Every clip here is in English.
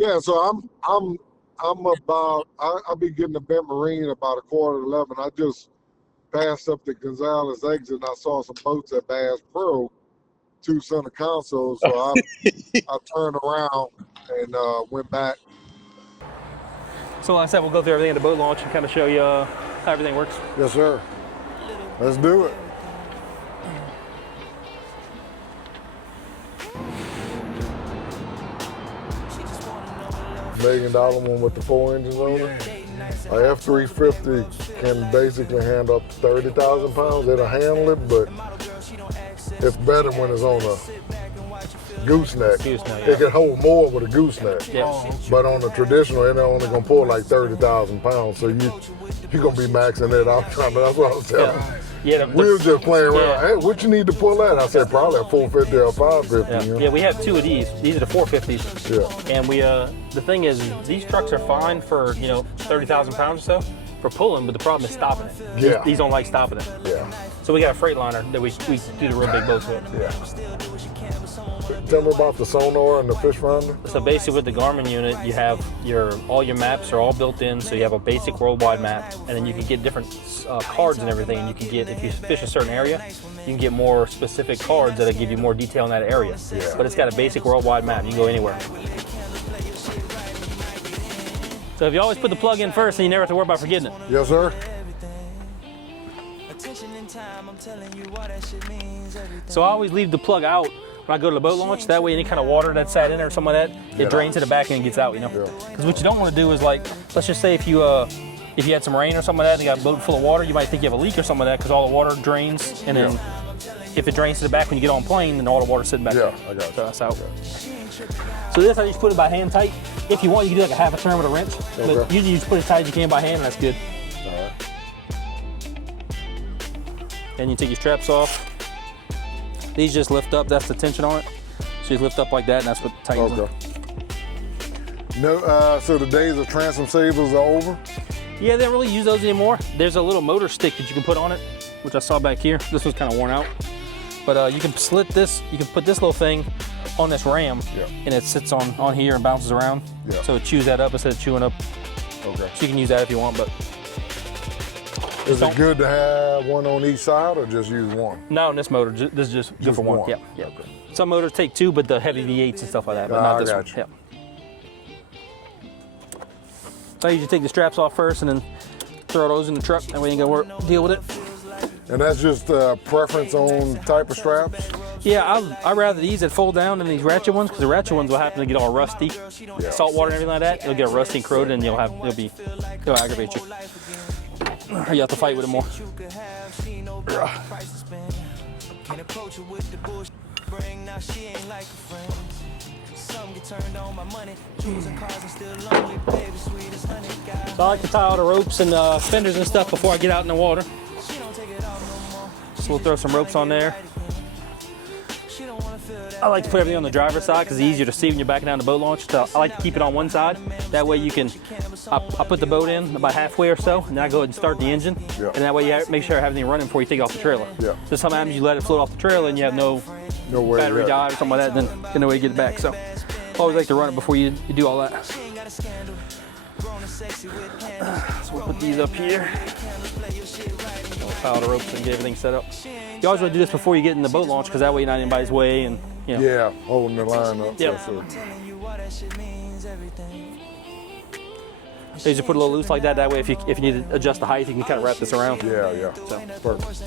Yeah, so I'm about I'll be getting to Bent Marine about 11:15. I just passed up the Gonzales exit and I saw some boats at Bass Pro, 2 center consoles. So I turned around and went back. So like I said, we'll go through everything at the boat launch and kind of show you how everything works. Yes, sir. Let's do it. $1 million one with the 4 engines on it. A F-350 can basically handle up to 30,000 pounds. It'll handle it, but it's better when it's on a gooseneck. It can hold more with a gooseneck. Yeah. But on a traditional, it's only gonna pull like 30,000 pounds. So you're gonna be maxing it out. That's what I was telling you. Yeah, We were just playing around. Hey, what you need to pull that? I said probably a 450 or a 550. Yeah. You know? Yeah, we have 2 of these. These are the 450s. Yeah. And we, the thing is, these trucks are fine for 30,000 pounds or so for pulling, but the problem is stopping it. Yeah. These don't like stopping it. Yeah. So we got a Freightliner that we do the real big boats with. Yeah. Tell me about the sonar and the fish finder. So basically with the Garmin unit, you have all your maps are all built in, so you have a basic worldwide map, and then you can get different cards and everything, and you can get, if you fish a certain area, you can get more specific cards that'll give you more detail in that area. Yeah. But it's got a basic worldwide map, you can go anywhere. So if you always put the plug in first, then you never have to worry about forgetting it. Yes, sir. So I always leave the plug out when I go to the boat launch. That way any kind of water that's sat in there or something like that, it drains to the back and gets out, Because what you don't want to do is, like, let's just say if you had some rain or something like that and you got a boat full of water, you might think you have a leak or something like that because all the water drains, and then if it drains to the back when you get on plane, then all the water's sitting back there. I got you. So that's out. So this, I just put it by hand tight. If you want, you can do like a half a turn with a wrench. Okay. But usually you just put it as tight as you can by hand, and that's good. All right. Then you take your straps off. These just lift up, that's the tension on it. So you lift up like that, and that's what tightens them. No, so the days of transom savers are over? Yeah, they don't really use those anymore. There's a little motor stick that you can put on it, which I saw back here. This one's kind of worn out. But you can slit this, you can put this little thing on this ram, and it sits on here and bounces around. Yeah. So it chews that up instead of chewing up. Okay. So you can use that if you want, but. Is it good to have one on each side or just use one? No, this motor, this is just good for one. Yeah. Okay. Some motors take 2, but the heavy V8s and stuff like that, but not this one. Yeah. So I usually take the straps off first and then throw those in the truck, and we ain't gonna deal with it. And that's just preference on type of straps? Yeah, I'd rather these that fold down than these ratchet ones, because the ratchet ones will happen to get all rusty, salt water and everything like that. It'll get rusty and corroded, and it'll aggravate you. Or you have to fight with it more. So I like to tie all the ropes and fenders and stuff before I get out in the water. So we'll throw some ropes on there. I like to put everything on the driver's side because it's easier to see when you're backing down the boat launch. So I like to keep it on one side. That way you can, I put the boat in about halfway or so, and then I go ahead and start the engine. And that way you make sure you have everything running before you take it off the trailer. So sometimes you let it float off the trailer and you have no battery die or something like that, then you know way to get it back. So I always like to run it before you do all that. So we'll put these up here. We'll pile the ropes and get everything set up. You always want to do this before you get in the boat launch because that way you're not in anybody's way and Yeah, holding the line up. Yep. So you just put a little loose like that. That way, if you need to adjust the height, you can kind of wrap this around. Yeah. So Perfect.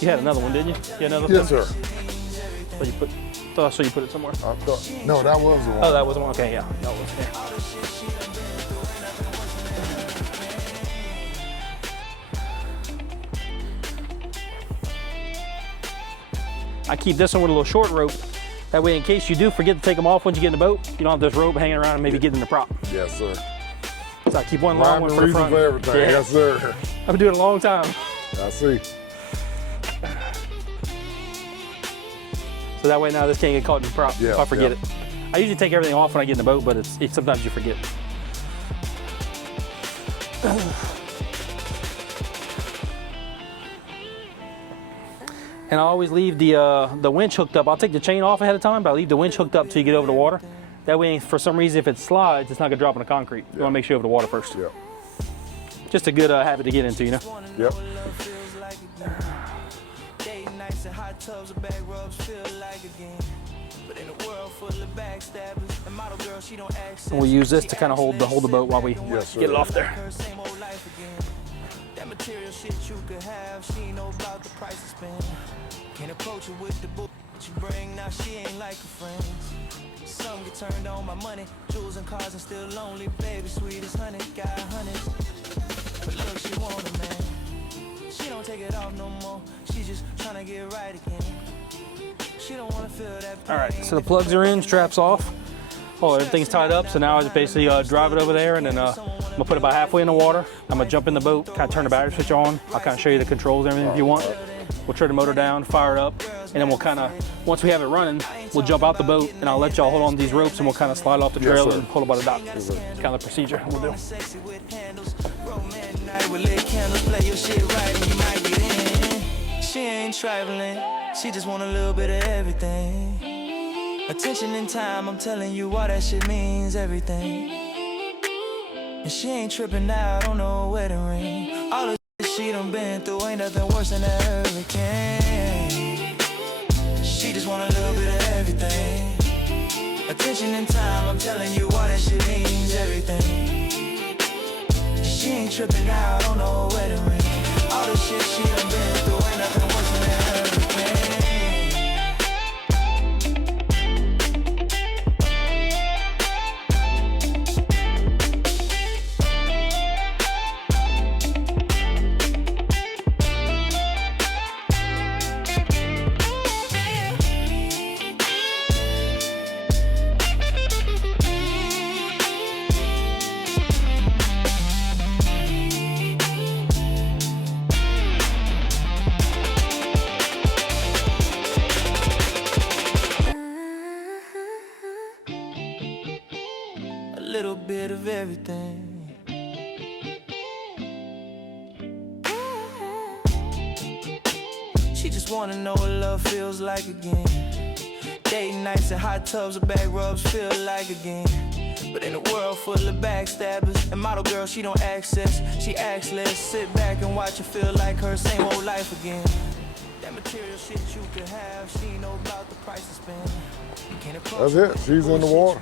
You had another one, didn't you? You had another one? Yes, sir. So you put it somewhere. No, that was the one. Oh, that was the one. Okay, yeah. That was, I keep this one with a little short rope. That way, in case you do forget to take them off once you get in the boat, you don't have this rope hanging around and maybe get in the prop. Yes, sir. So I keep one long one for the front. For everything. Yeah. Yes, sir. I've been doing it a long time. I see. So that way now this can't get caught in the prop if I forget it. I usually take everything off when I get in the boat, but it's sometimes you forget. And I always leave the winch hooked up. I'll take the chain off ahead of time, but I leave the winch hooked up till you get over the water. That way, for some reason, if it slides, it's not gonna drop on the concrete. You wanna make sure you're over the water first. Yeah. Just a good habit to get into, you know? Yep. And we'll use this to kind of hold the boat while we get it off there. That material shit you could have, she know about the price to spend. Can't approach her with the book that you bring, now she ain't like her friends. Some get turned on by money, jewels and cars and still lonely. Baby, sweet as honey, got hundreds. But look, she want a man. She don't take it off no more. She's just trying to get right again. She don't want to feel that pain. All right, so the plugs are in, straps off. Oh, everything's tied up, so now I just basically drive it over there, and then I'm gonna put it about halfway in the water. I'm gonna jump in the boat, kind of turn the battery switch on. I'll kind of show you the controls and everything if you want. We'll turn the motor down, fire it up, and then we'll kind of, once we have it running, we'll jump out the boat, and I'll let y'all hold on to these ropes, and we'll kind of slide off the trailer and hold it by the dock. It's kind of the procedure we'll do. She ain't traveling, she just want a little bit of everything. Attention and time, I'm telling you all that shit means everything. And she ain't tripping out on no wedding ring. All the shit she done been through ain't nothing worse than a hurricane. She just want a little bit of everything. Attention and time, I'm telling you all that shit means everything. And she ain't tripping out on no wedding ring. All the shit she done been through ain't nothing worse than a hurricane. Little bit of everything. She just wanna know what love feels like again. Date nights and hot tubs with back rubs feel like again. But in a world full of backstabbers and model girls she don't access, she acts less. Sit back and watch her feel like her same old life again. That material shit you could have, she know about the price to spend. That's it. She's in the water.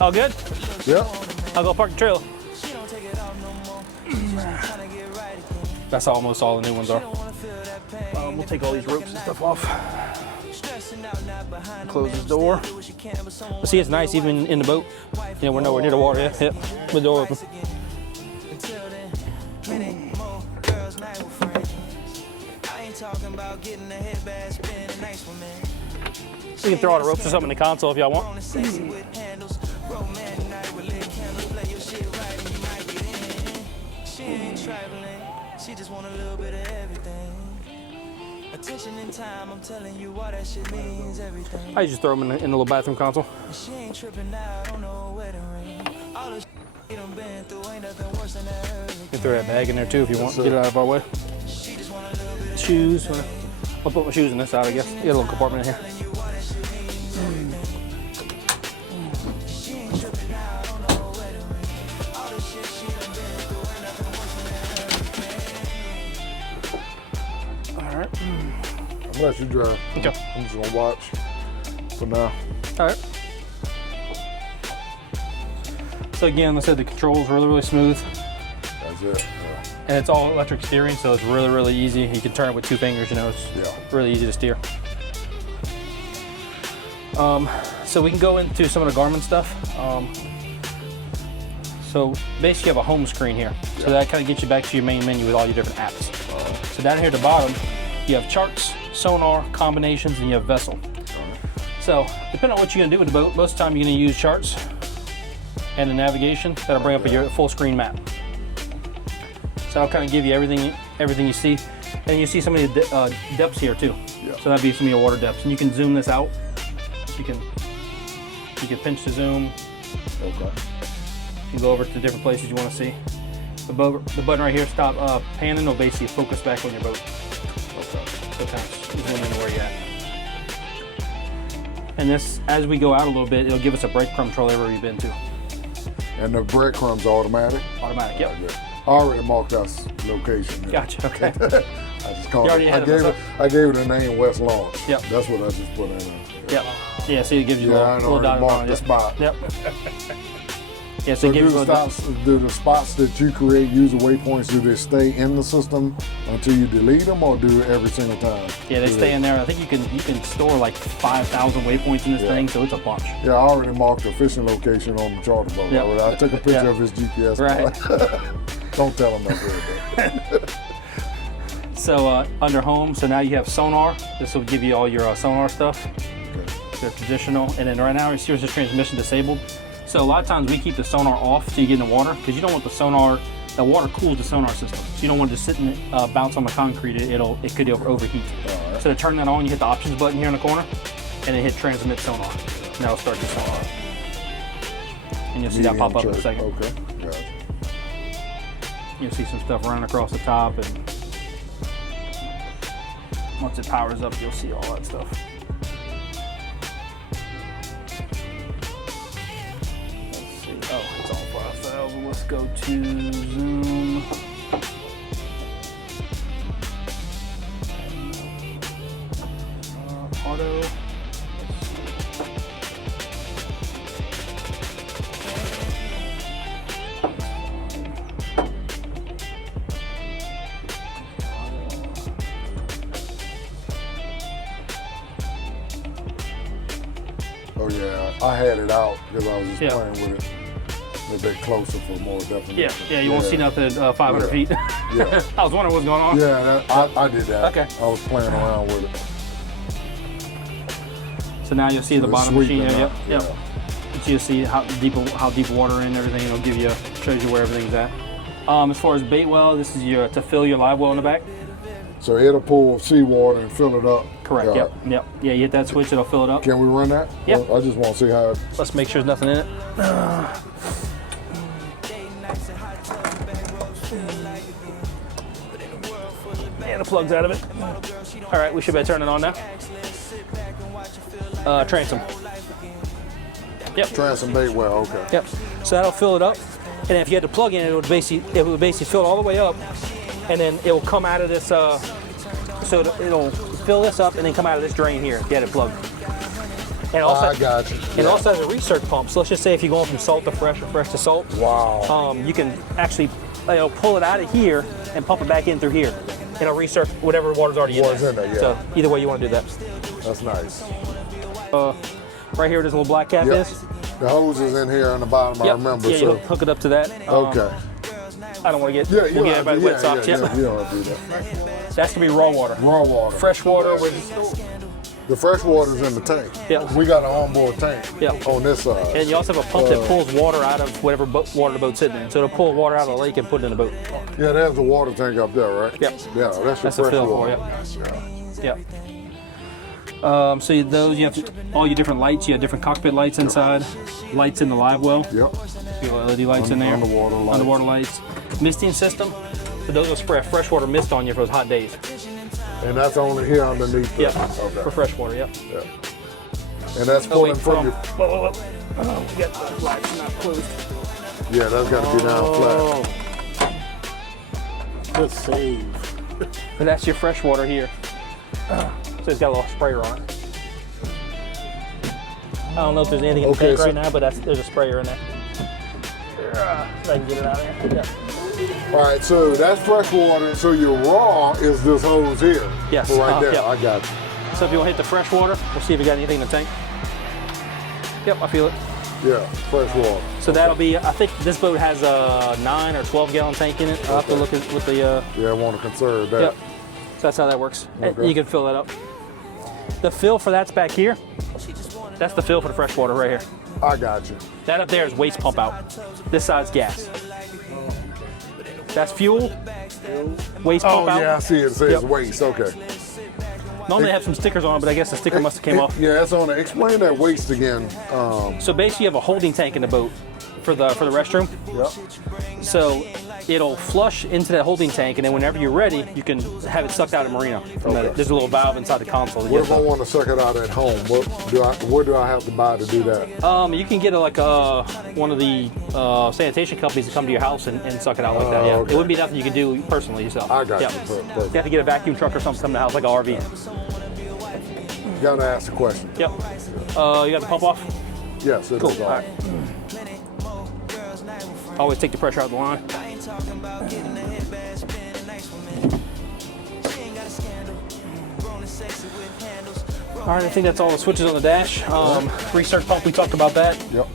All good? Yeah. I'll go park the trailer. That's almost all the new ones are. We'll take all these ropes and stuff off. Close this door. But see, it's nice even in the boat. You know, we're nowhere near the water yet. Yep, the door open. We can throw all the ropes or something in the console if y'all want. She just want a little bit of everything. Attention and time, I'm telling you what that shit means everything. I just throw them in the little bathroom console. She ain't tripping out on no wedding ring. All the shit done been through ain't nothing worse than that. You can throw that bag in there too if you want. Get it out of our way. Shoes. I'll put my shoes in this side, I guess. You got a little compartment in here. All right. I'm gonna let you drive. Okay. I'm just gonna watch for now. All right. So again, like I said, the controls really, really smooth. That's it. Yeah. And it's all electric steering, so it's really, really easy. You can turn it with 2 fingers, you know, it's really easy to steer. So we can go into some of the Garmin stuff. So basically you have a home screen here. So that kind of gets you back to your main menu with all your different apps. So down here at the bottom, you have charts, sonar, combinations, and you have vessel. So depending on what you're gonna do with the boat, most of the time you're gonna use charts and the navigation. That'll bring up your full screen map. So I'll kind of give you everything you see. And you see some of the depths here too. Yeah. So that'd be some of your water depths. And you can zoom this out. You can pinch to zoom. Okay. You go over to different places you want to see. The button right here, stop panning, will basically focus back on your boat. So kind of zoom in where you're at. And this, as we go out a little bit, it'll give us a breadcrumb trail everywhere you've been to. And the breadcrumbs automatic? Automatic, yep. I already marked our location. Gotcha, okay. I just called it. I gave it a name, West Launch. Yep. That's what I just put in. Yep. Yeah, so it gives you a little dot on the spot. Yep. Yeah, so it gives you do the spots that you create user waypoints, do they stay in the system until you delete them, or do it every single time? Yeah, they stay in there. I think you can store like 5,000 waypoints in this thing, so it's a bunch. Yeah, I already marked the fishing location on the charter boat. Yep. I took a picture of his GPS. Right. Don't tell him that. So under home, so now you have sonar. This will give you all your sonar stuff. Okay. They're traditional. And then right now, your series of transmission disabled. So a lot of times we keep the sonar off till you get in the water, because you don't want the water cools the sonar system. So you don't want it to sit and bounce on the concrete. It could overheat. Right. So to turn that on, you hit the options button here in the corner, and then hit transmit sonar. Now it'll start the sonar. And you'll see that pop up in a second. Okay. Gotcha. You'll see some stuff running across the top, and once it powers up, you'll see all that stuff. Let's see. Oh, it's on 5,000. Let's go to zoom. Auto. Oh yeah, I had it out because I was just playing with it a bit closer for more definition. Yeah, you won't see nothing 500 feet. Yeah. I was wondering what's going on. Yeah, I did that. Okay. I was playing around with it. So now you'll see the bottom machine. Yep. Yeah. So you'll see how deep water and everything. It'll give you, shows you where everything's at. As far as bait well, this is your to fill your live well in the back. So it'll pull seawater and fill it up. Correct. Yep. Yeah, you hit that switch, it'll fill it up. Can we run that? Yeah. Well, I just want to see how. Let's make sure there's nothing in it. And the plug's out of it. All right, we should be turning it on now. Transom. Yep. Transom bait well. Okay. Yep. So that'll fill it up, and if you had to plug in, it would basically fill it all the way up, and then it will come out of this. So it'll fill this up and then come out of this drain here. Get it plugged. And also, I got you. And also has a recirc pump. So let's just say if you're going from salt to fresh or fresh to salt. Wow. You can actually pull it out of here and pump it back in through here. And it'll recirc whatever water's already in there. Yeah. So either way you want to do that. That's nice. Right here, this little black cap is. The hose is in here on the bottom. Yep. I remember. Yeah, so. you hook it up to that. Okay. I don't want to get we'll get everybody wet socks. You don't have to do that. That's gonna be raw water. Raw water. Fresh water with. The fresh water's in the tank. Yeah. We got an onboard tank. Yeah. On this side. And you also have a pump that pulls water out of whatever water the boat's sitting in. So it'll pull water out of the lake and put it in the boat. Yeah, there's a water tank up there, right? Yep. Yeah, that's your the fresh fill water. for it. Yep. So those you have all your different lights. You have different cockpit lights inside. Lights in the live well. Yep. Your LED lights in there. Underwater lights. Misting system. So those will spray a freshwater mist on you for those hot days. And that's only here underneath. Yep. For freshwater. Yep. Yeah. And that's pulling from your. Whoa. Oh, we got the lights not closed. Yeah, that's got to be down flat. Good save. And that's your freshwater here. So it's got a little sprayer on it. I don't know if there's anything in the tank right now, but there's a sprayer in there. So I can get it out of there. Yeah. All right, so that's fresh water. So your raw is this hose here. Yes. Right there. Yep. I got you. So if you want to hit the fresh water, we'll see if you got anything in the tank. Yep, I feel it. Yeah, fresh water. So that'll be, I think this boat has a 9 or 12 gallon tank in it. I'll have to look at with the. Yeah, I want to conserve that. Yep. So that's how that works. Okay. You can fill that up. The fill for that's back here. That's the fill for the fresh water right here. I got you. That up there is waste pump out. This side's gas. That's fuel. Waste pump out. Oh yeah, I see it. It says waste. Okay. Normally they have some stickers on it, but I guess the sticker must have came off. Yeah, it's on it. Explain that waste again. So basically you have a holding tank in the boat for the restroom. Yep. So it'll flush into that holding tank, and then whenever you're ready, you can have it sucked out of Marina. There's a little valve inside the console. What if I want to suck it out at home? What do I have to buy to do that? You can get one of the sanitation companies to come to your house and suck it out like that. Yeah, okay. It wouldn't be nothing you could do personally yourself. I got Yep. you. You Perfect. have to get a vacuum truck or something to come to the house, like an RV. You gotta ask the question. Yep. You got the pump off? Yes, it Cool. is All off. right. Always take the pressure out of the line. All right, I think that's all the switches on the dash. Recirc pump, we talked about that. Yep.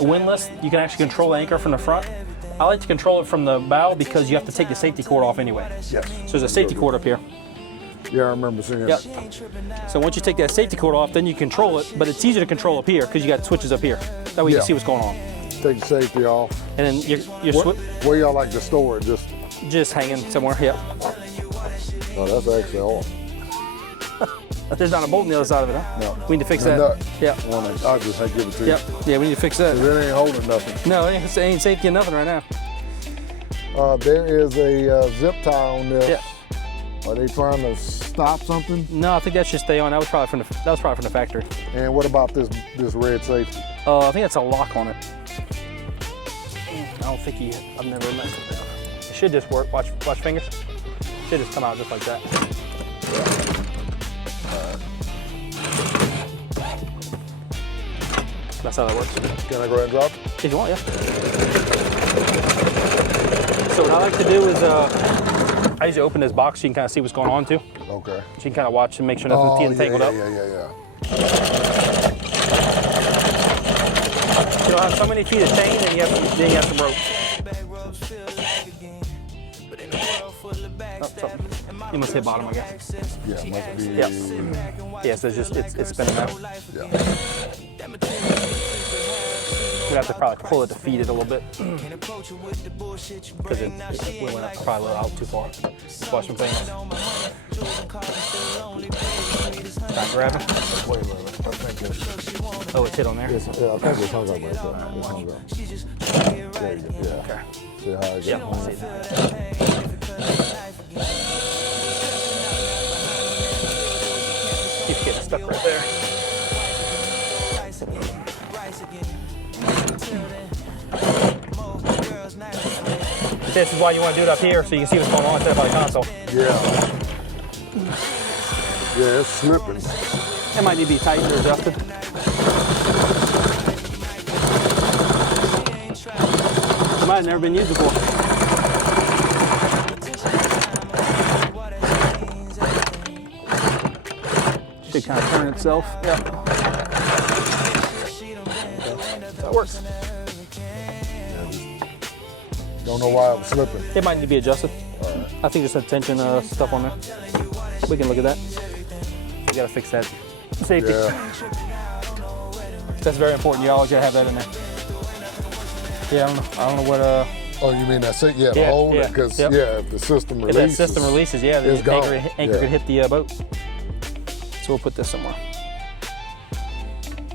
Windlass, you can actually control the anchor from the front. I like to control it from the bow because you have to take the safety cord off anyway. Yes. So there's a safety cord up here. Yeah, I remember seeing Yep. it. So once you take that safety cord off, then you control it, but it's easier to control up here because you got switches up here. That way you Yeah. can see what's going on. Take the safety off. And then your Where y'all like to store it? just hanging somewhere. Yep. Oh, that's actually off. There's not a bolt on the other side of it, huh? No. We need to fix The that. nut. Yep. I'll just give it to you. Yep. Yeah, we need to fix that. 'Cause it ain't holding nothing. No, it ain't safety or nothing right now. There is a zip tie on this. Yeah. Are they trying to stop something? No, I think that should stay on. That was probably from the factory. And what about this red safety? I think that's a lock on it. I don't think I've never messed with that. It should just work. Watch fingers. Should just come out just like that. That's how that works. Can I go ahead and drop it? If you want, yeah. So what I like to do is I usually open this box so you can kind of see what's going on too. Okay. So you can kind of watch and make sure nothing's getting tangled up. Yeah. You'll have so many feet of chain, and then you have some rope. Oh, something. You must hit bottom, I guess. Yeah, it must be. Yep. Yeah, so it's spinning out. Yeah. We have to probably pull it to feed it a little bit. Because we went up probably a little out too far. Watch some things. Back grabbing. Wait a minute. I think it's. Oh, it's hit on there. Yeah, I think it's hung up right there. It's hung up. There you go. Yeah. Okay. See how it Yep. goes? See that. Keeps getting stuck right there. This is why you want to do it up here so you can see what's going on instead of by the console. Yeah. Yeah, it's slipping. It might need to be tightened or adjusted. It might have never been used before. Should kind of turn itself. Yeah. That works. Don't know why it was slipping. It might need to be adjusted. I think there's some tension stuff on there. We can look at that. We gotta fix that safety. Yeah. That's very important. You always gotta have that in there. Yeah, I don't know what. Oh, you mean that? Yeah, to Yeah, hold yeah, it, because yep. if the system If releases, that system releases, yeah, the it's gone. anchor could hit the boat. So we'll put this somewhere.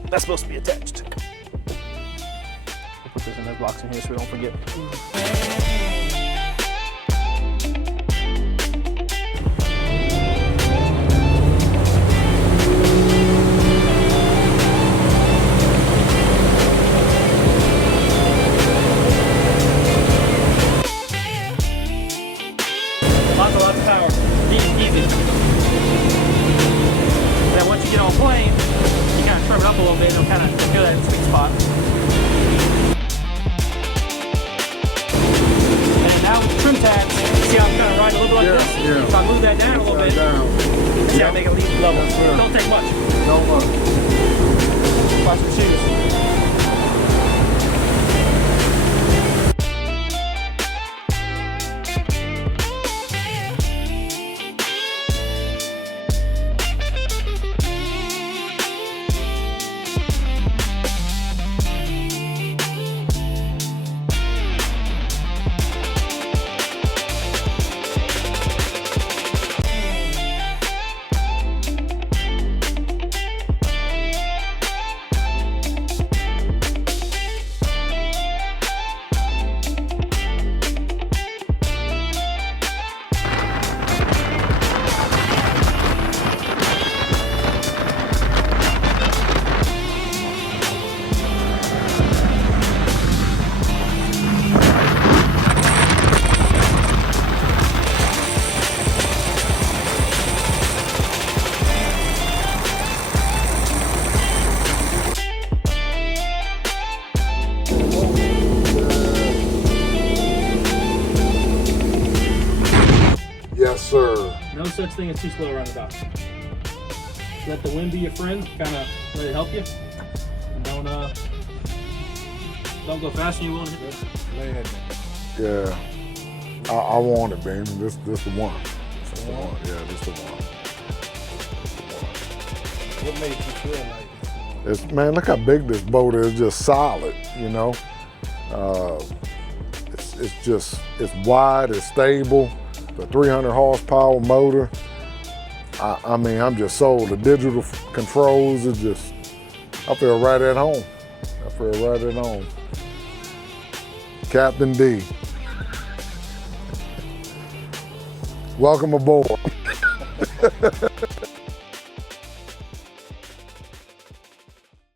That's supposed to be attached. We'll put this in this box in here so we don't forget. Lots of power. Easy. And then once you get on plane, you kind of trim it up a little bit and it'll kind of feel that sweet spot. And now with the trim tabs, see how I'm kind of riding a little bit like this? Yeah. If I move that down a little bit, down. see how I make it level. Yeah. Don't take much. Don't worry. Watch the shoes. Yes, sir. No such thing as too slow around the dock. Let the wind be your friend, kind of let it help you. And don't go faster than you want to hit it. Yeah. I want it, baby. This the one. This the one. Yeah, this the one. What made you feel like It's, man, look how big this boat is. Just solid, you know. It's wide, it's stable. The 300 horsepower motor. I mean, I'm just sold. The digital controls is just, I feel right at home. I feel right at home. Captain D. Welcome aboard.